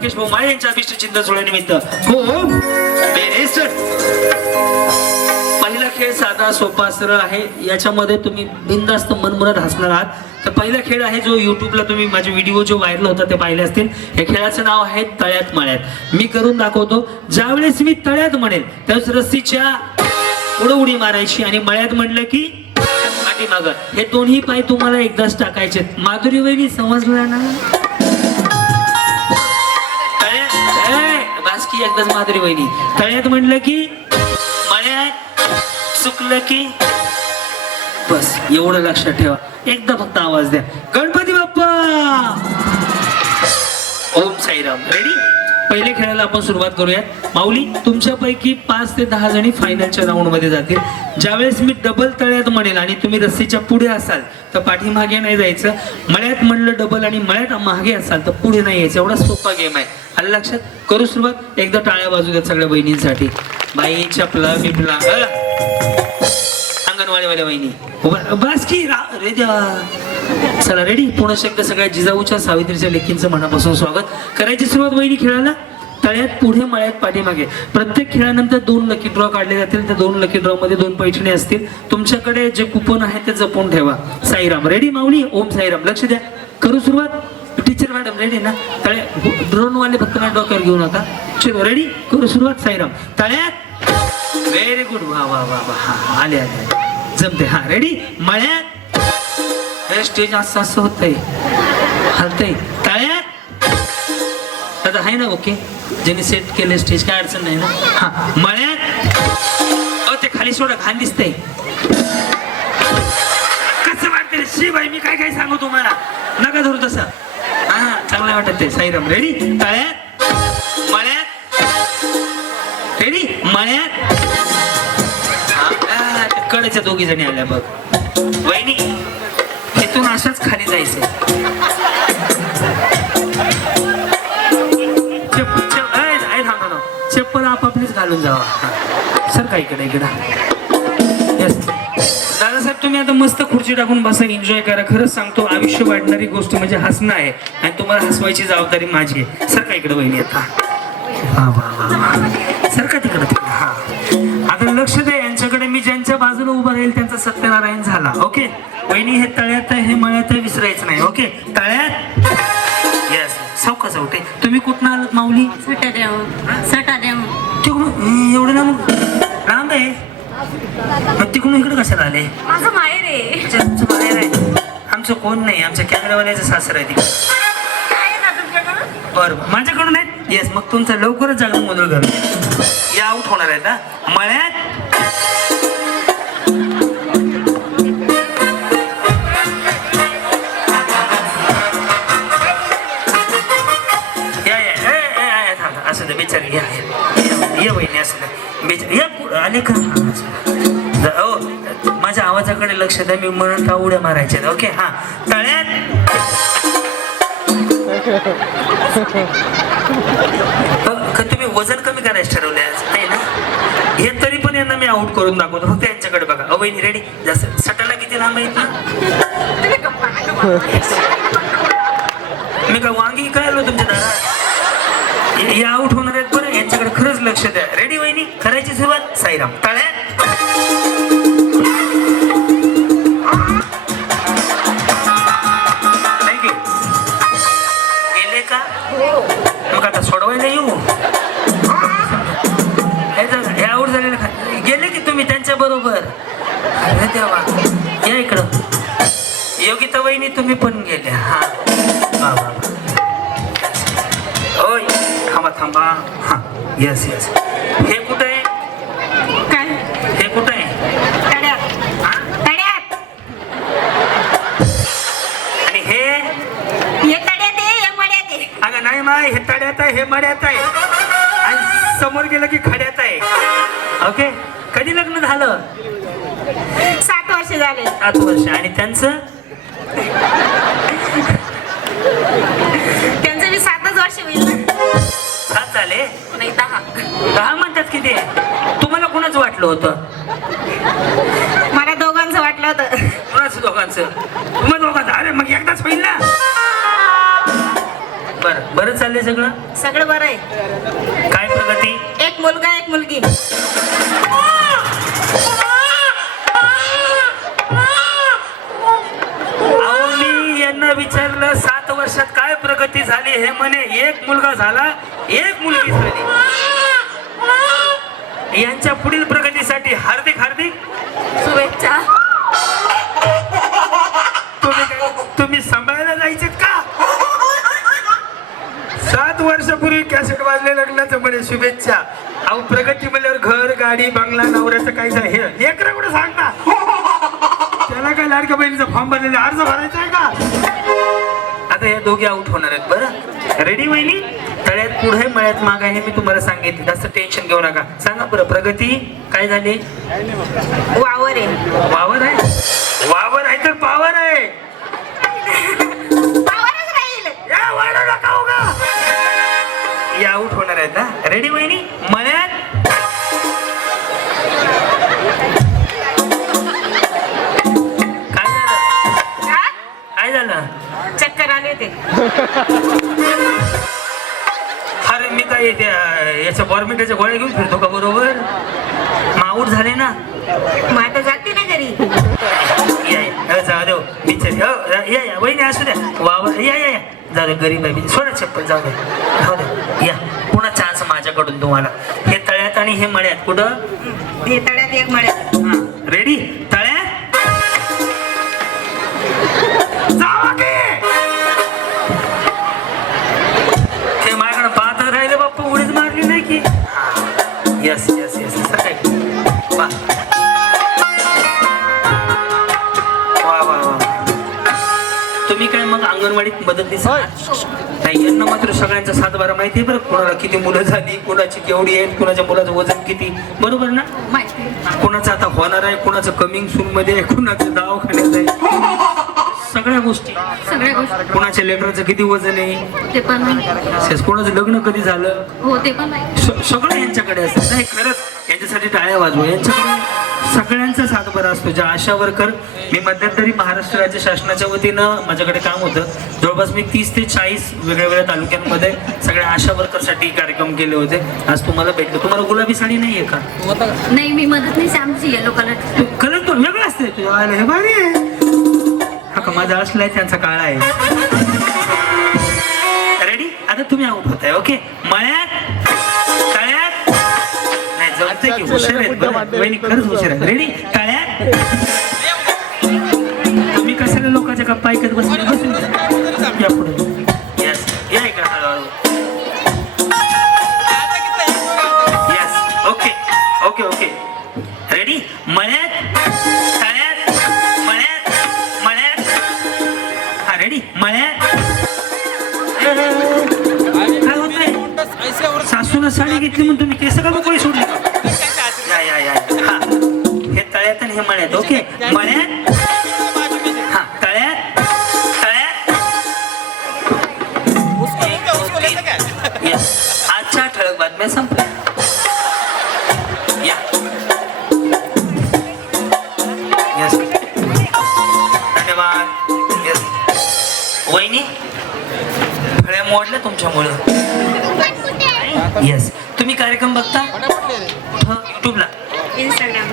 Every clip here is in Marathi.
राकेश भाऊ माळे यांच्या अभिष्ट चिंतन सोहळ्यानिमित्त हो पहिला खेळ साधा सोपा सरळ आहे. याच्यामध्ये तुम्ही बिनधास्त मनमुराद हसणार आहात. तर पहिला खेळ आहे जो युट्यूबला तुम्ही माझे व्हिडिओ जो व्हायरल होता ते पाहिले असतील. या खेळाचं नाव आहे तळ्यात मळ्यात. मी करून दाखवतो. ज्यावेळेस मी तळ्यात म्हणेल त्यावेळेस रस्सीच्या पुढे उडी मारायची आणि मळ्यात म्हणलं की पाठीमागं. हे दोन्ही पाय तुम्हाला एकदाच टाकायचे. माधुरी वहिनी समजलं ना? बासकी एकदाच माधुरी वहिनी. तळ्यात म्हणलं की मळ्यात, चुकलं की बस. एवढं लक्षात ठेवा. एकदा फक्त आवाज द्या. गणपती बाप्पा ओम साईराम. रेडी? पहिले खेळायला आपण सुरुवात करूयात. माऊली तुमच्यापैकी 5 ते 10 जणी फायनलच्या राऊंड मध्ये जातील. ज्यावेळेस मी डबल तळ्यात म्हणेल आणि तुम्ही रस्सीच्या पुढे असाल तर पाठीमागे नाही जायचं. मळ्यात म्हणलं डबल आणि मळ्यात मागे असाल तर पुढे नाही यायचं. एवढा सोपा गेम आहे. आलं लक्षात? करू सुरुवात. एकदा टाळ्या वाजू द्या सगळ्या बहिणींसाठी. बाई चपला बिपला अंगणवाडीवाल्या बहिणी बस की रे देवा. चला रेडी? पुन्हा एकदा सगळ्या जिजाऊच्या सावित्रीच्या लेकींचं मनापासून स्वागत. करायची सुरुवात वहिनी खेळायला. तळ्यात पुढे मळ्यात पाठीमागे. प्रत्येक खेळानंतर 2 लकी ड्रॉ काढले जातील. त्या 2 लकी ड्रॉ मध्ये 2 पैठणी असतील. तुमच्याकडे जे कुपन आहे ते जपून ठेवा. साईराम. रेडी माऊली? ओम साईराम. लक्ष द्या. करू सुरुवात. टीचर मॅडम रेडी ना? तळ्या ड्रोन वाले फक्त ना डोक्यावर घेऊ नका. चलो रेडी? करू सुरुवात. साईराम. तळ्यात. Very good. वा वा वा वा. हा आले आले जमते. हा रेडी? मळ्यात. हे स्टेज असं असं होतंय हलतंय. तळ्यात. आता आहे ना ओके? ज्यांनी सेट केले स्टेज काय अडचण नाही ना? हा मळ्यात. ते खाली सोडा घाण दिसतंय. कसं वाटतंय शिवाय मी काय काय सांगू तुम्हाला? नका धरू तसं. हा चांगलं वाटत ते. साईराम. रेडी? तळ्यात मळ्यात. रेडी? मळ्यात. कडेच्या 2 जणी आल्या बघ. वहिनी इथून अशाच खाली जायचं. चप्पल आपापलीच घालून जावा. सर काय इकडे इकडं. येस दादासाहेब तुम्ही आता मस्त खुर्ची टाकून बसा. एन्जॉय करा. खरंच सांगतो आयुष्य वाढणारी गोष्ट म्हणजे हसणं आहे आणि तुम्हाला हसवायची जबाबदारी माझी आहे. सर काय इकडे वहिनी आता. सर का तिकडं तिकडं. हा आता लक्ष द्या यांच्याकडे. मी ज्यांच्या बाजूला उभा राहील त्यांचा सत्यनारायण झाला. ओके वहिनी? हे तळ्यात आहे हे मळ्यात आहे विसरायचं नाही. ओके तळ्यात. येस सौका चौटे. तुम्ही कुठं आलात माऊली? सटा देव. तिकडून एवढं ना मग लांब आहे. मग तिकडून इकडे कशाला आले? माझं माहेर आहे. तुमचं माहेर आहे? आमचं कोण नाही. आमच्या कॅमेरावाल्याचं सासर आहे तिकडे. बरं माझ्याकडून आहे. येस मग तुमचं लवकरच जाणून मोदळ घर या आउट होणार आहे ना? मळ्यात. असं दे बिचारी. या बहिणी असं बिचारी या आले का? हो माझ्या आवाजाकडे लक्ष द्या. मी म्हणत उड्या मारायच्या. ओके हा तळ्यात. तुम्ही वजन कमी करायचं ठरवले आहे ना? हे तरी पण यांना मी आउट करून दाखवतो. फक्त यांच्याकडे बघा. वहिनी रेडी? जास्त सटाला किती लांब आहेत ना? मी का वांगी काय आलो तुमच्या दादा? हे आउट होणार आहेत बरं. यांच्याकडे खरंच लक्ष द्या. रेडी वहिनी? करायची सुरुवात. साईराम. तळ्यात. गेले का? मग आता सोडवायला येऊ? हे आउट झालेलं गेले की तुम्ही त्यांच्या बरोबर. अरे देवा. या इकडं. योगिता वहिनी तुम्ही पण गेल्या. हा होय. थांबा थांबा. हा येस येस. हे कुठं आहे? काय? हे कुठं आहे? तळ्यात. आणि हे तळ्यात आहे हे मळ्यात आहे. अगं नाही माय. हे तळ्यात आहे हे मळ्यात आहे आणि समोर गेलं की खड्यात आहे. ओके कधी लग्न झालं? 7 वर्ष झाले. 7 वर्ष. आणि त्यांचं? त्यांचं मी 7च वर्ष होईल ना. 7 झाले? नाही 10. 10 म्हणतात किती? तुम्हाला कोणाच वाटलं होतं? मला दोघांचं वाटलं होतं. कोणाचं दोघांचं? तुम्हाला दोघांचं? अरे मग एकदाच होईल ना. बरं बरं बरं चाललंय सगळं? सगळं बरं आहे. काय प्रगती? एक मुलगा एक मुलगी. अहो मी यांना विचारलं 7 वर्षात काय प्रगती झाली, हे म्हणे एक मुलगा झाला, एक मुलगी झाली. यांच्या पुढील प्रगतीसाठी हार्दिक हार्दिक शुभेच्छा. तुम्ही सांभाळायला जायचे का? 7 वर्षापूर्वी कॅसेट वाजले लग्नाचं म्हणे शुभेच्छा. अहो प्रगती म्हणल्यावर घर गाडी बंगला नवऱ्याचं काही झालं हे लेकरं कुठं सांगता? त्याला काय लाडक्या बहिणीचा फॉर्म भरलेला अर्ज भरायचा आहे का? आता हे दोघे आउट होणार आहेत. बरं रेडी वहिनी? तळ्यात पुढे मळ्यात माग आहे मी तुम्हाला सांगितलं, जास्त टेन्शन घेऊ नका. सांगा बरं प्रगती काय झाली? वावर आहे. वावर आहे? वावर आहे तर पावर आहे. वावरच राहील. या वाढू नका उगा. या आउट होणार आहेत ना. रेडी वहिनी? मळ्यात काय झालं? हा? काय झालं? चक्कर आले ते. अरे मी काय याच्या बॉर्मिटाच्या गोळ्या घेऊन फिरतो का बरोबर? मग आउट झाले ना. मग आता जाते ना घरी. या जाऊ देऊ बिचारी. या या वहिनी असू द्या. वावर या या या जाऊ दे. गरीब आहे सोडा चप्पल. जाऊ दे जाऊ दे. या पुन्हा चान्स माझ्याकडून तुम्हाला. हे तळ्यात आणि हे मळ्यात. कुठं? हे तळ्यात एक मळ्यात. रेडी? तळ्यात जावा की. ते माझ्याकडे पाहत राहिले बाप्पा. उडीच मारली नाही की. यस यस यस वा वा वा वा. तुम्ही काय मग अंगणवाडीत मदतनीस नाही? यांना मात्र सगळ्यांचा 7-12 माहिती आहे बरं. कोणाला किती मुलं झाली, कोणाची केवढी आहेत, कोणाच्या मुलाचं वजन किती, बरोबर ना? कोणाचं आता होणार आहे, कोणाचं कमिंग सून मध्ये आहे, कोणाचं दवाखान्यात आहे, सगळ्या गोष्टी. कोणाच्या लेकराचं किती वजन आहे ते पण नाही. कोणाचं लग्न कधी झालं हो ते पण नाही. सगळं यांच्याकडे असतं. नाही खरंच यांच्यासाठी टाळ्या वाजवा. यांच्याकडे सगळ्यांचा सातबारा असतो. ज्या आशा वर्कर, मी मध्यंतरी महाराष्ट्र राज्य शासनाच्या वतीनं माझ्याकडे काम होतं. जवळपास मी 30 ते 40 वेगळ्या तालुक्यांमध्ये सगळ्या आशा वर्करसाठी कार्यक्रम केले होते. आज तुम्हाला भेटलो. तुम्हाला गुलाबी साडी नाहीये का? नाही मी मदत नाही. आमची येलो कलर. कलर तो वेगळा असते तुझ्या. हे भारी आहे. हा का माझा असलाय त्यांचा काळा आहे. रेडी? आता तुम्ही आउट होताय. ओके. मळ्यात तळ्यात नाही जमतंय की. हुशार आहेत बरं वहिनी, खरंच हुशार आहेत. रेडी? तळ्यात. तुम्ही कशाला लोकांच्या गप्पा ऐकत बसले? बसून या पुढे. यस या ऐका हळूहळू. Yes okay okay okay. Ready? मळ्यात तळ्यात मळ्यात मळ्यात. हा रेडी? मळ्यात. काय होतंय? सासूला साडी घेतली म्हणून तुम्ही केस का मोकळी सोडली? या या या. हा हे तळ्यात आणि हे मळ्यात. ओके. मळ्यात. हा तळ्यात तळ्यात. यस. आजच्या ठळक बातम्या संपल्या. या यस धन्यवाद. यस वहिनी फळ्या मोडल्या तुमच्यामुळं. येस. तुम्ही कार्यक्रम बघता युट्यूबला? इंस्टाग्राम.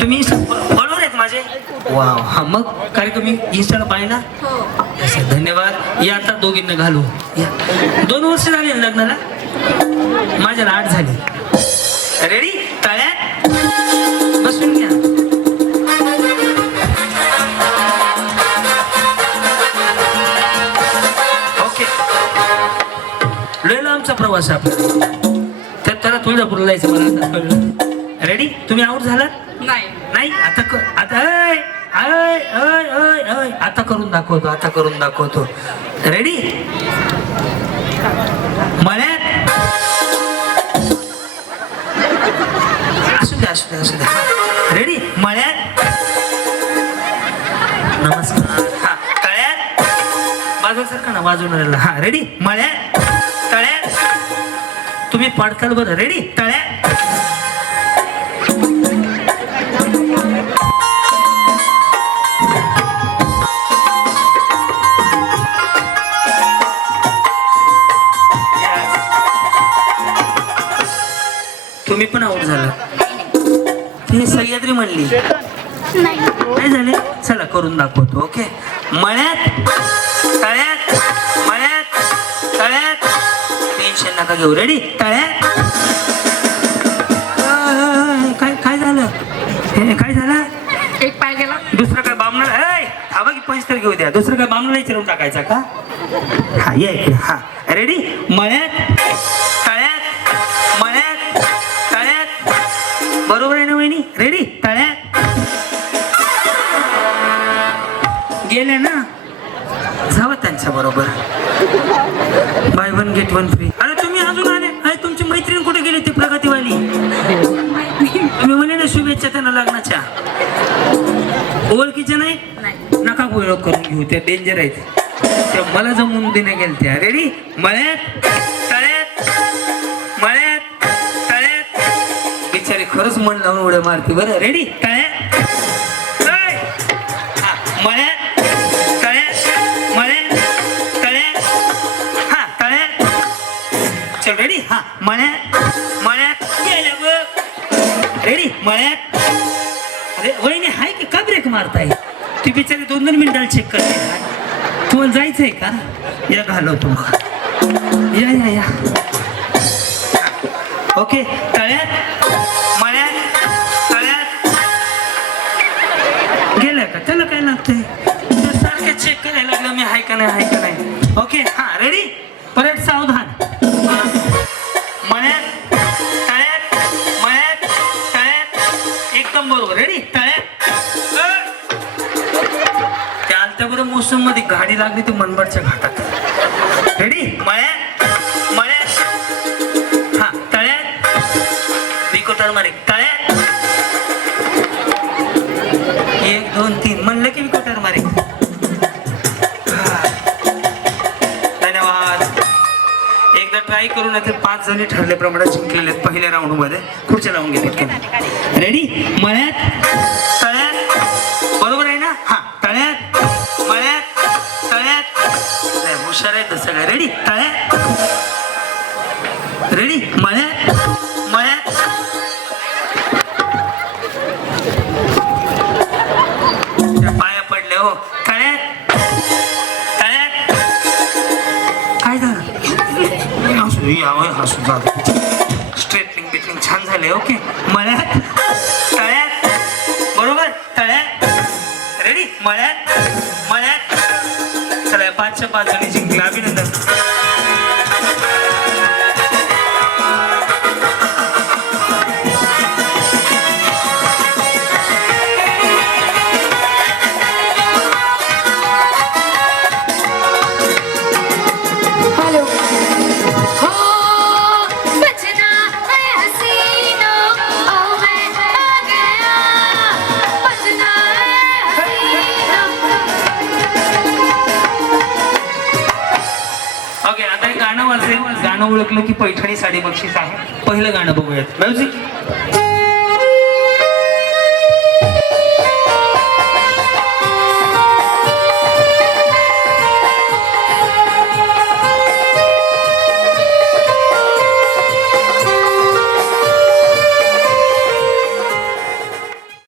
तुम्ही फॉलोअर आहेत माझे? वा हा मग कार्यक्रम मी इंस्टाला पाहिला. Yes, धन्यवाद. या आता दोघींना घालू. या 2 वर्ष झाली ना लग्नाला. माझ्याला 8 झाली. रेडी? तळ्यात बसून घ्या. ओके. लय लांबचा प्रवास आहे आपल्याला. त्याला तुळजापूरला जायचं मला आता कळलं. रेडी? तुम्ही आउट झालात? नाही आता ऐ, ऐ, ऐ, ऐ, ऐ. आता करून दाखवतो. आता करून दाखवतो. रेडी? मळ्यात असू द्या असू द्या असू द्या. रेडी? मळ्यात. नमस्कार. हा तळ्यात. बाजूसारखा ना वाजवणाऱ्याला. हा रेडी? मळ्यात तळ्यात. तुम्ही पाडताल बरं. रेडी? तळ्यात. तुम्ही पण आउट झाला तिने सह्याद्री म्हणली नाही काय झाले चला करून दाखवतो ओके मळ्यात तळ्यात मळ्यात तळ्यात टेन्शन नका घेऊ रेडी तळ्यात काय काय झालं हे काय झालं एक पाय गेला दुसरं काय बामणार हा बघ पंच तर घेऊ द्या दुसरं काय बामणार चिरून टाकायचा का हा ये इकडे हा रेडी मळ्यात तळ्यात मळ्यात तळ्यात बरोबर आहे ना वहिनी रेडी तळ्यात गेले ना जावं त्यांच्या बरोबर by one get one free अरे तुम्ही अजून आले अरे तुमची मैत्रीण कुठे गेली ती प्रगतीवाली तुम्ही म्हणे ना शुभेच्छा त्यांना लग्नाच्या ओळखीच्या नाही नाही नका विरोध करून घेऊ त्या डेंजर आहेत त्या मला जमून देण्या गेल त्या रेडी मळ्यात तळ्यात मळ्यात तळ्यात बिचारी खरंच मन लावून उड्या मारते बरं रेडी तळ्यात ऐ! हा, मळ्यात तळ्यात मळ्यात तळ्यात हा तळ्यात चल रेडी हा मळ्यात मळ्यात गेल्या बघ रेडी मळ्यात अरे वहिनी हाय की का ब्रेक मारताय ती बिचारी 2-2 मिनिटाला चेक करते तुम्हाला जायचंय का या घालवतो मग या या या ओके तळ्यात मळ्यात तळ्यात गेलं का त्याला काय लागतंय तर सारखे चेक करायला लागलं मी हाय का नाही ओके हा रेडी परत सावधान मळ्यात तळ्यात मळ्यात तळ्यात एकदम बरोबर रेडी तळ्यात त्या आलत्याबरोबर मोसम मध्ये गाडी लागली ती मनमाडच्या घाटात रेडी मळ्यात मळ्यात हा तळ्यात विकोटर मारे तळ्यात 1 2 3 म्हणलं की विकोटर मारे धन्यवाद एकदा ट्राय करून आता 5 जणी ठरल्याप्रमाणे जिंकलेले आहेत पहिल्या राऊंड मध्ये खुर्च्या लावून घेतात रेडी मळ्यात तळ्यात बरोबर आहे ना हा तळ्यात मळ्यात तळ्यात हुशार आहे तसं काय रेडी तळ्यात रेडी मळ्यात मळ्यात त्या पाया पडले हो तळ्यात तळ्यात काय झालं हसू स्ट्रेटनिंग बिटनिंग छान झाले ओके मळ्यात तळ्यात बरोबर तळ्यात रेडी मळ्यात मळ्यात चला 5च्या 5 जणी जिंकला अभिनंदन ओके आता एक गाणं वाजेल गाणं ओळखलं की पैठणी साडी बक्षीस आहे पहिलं गाणं बघूयात म्युझिक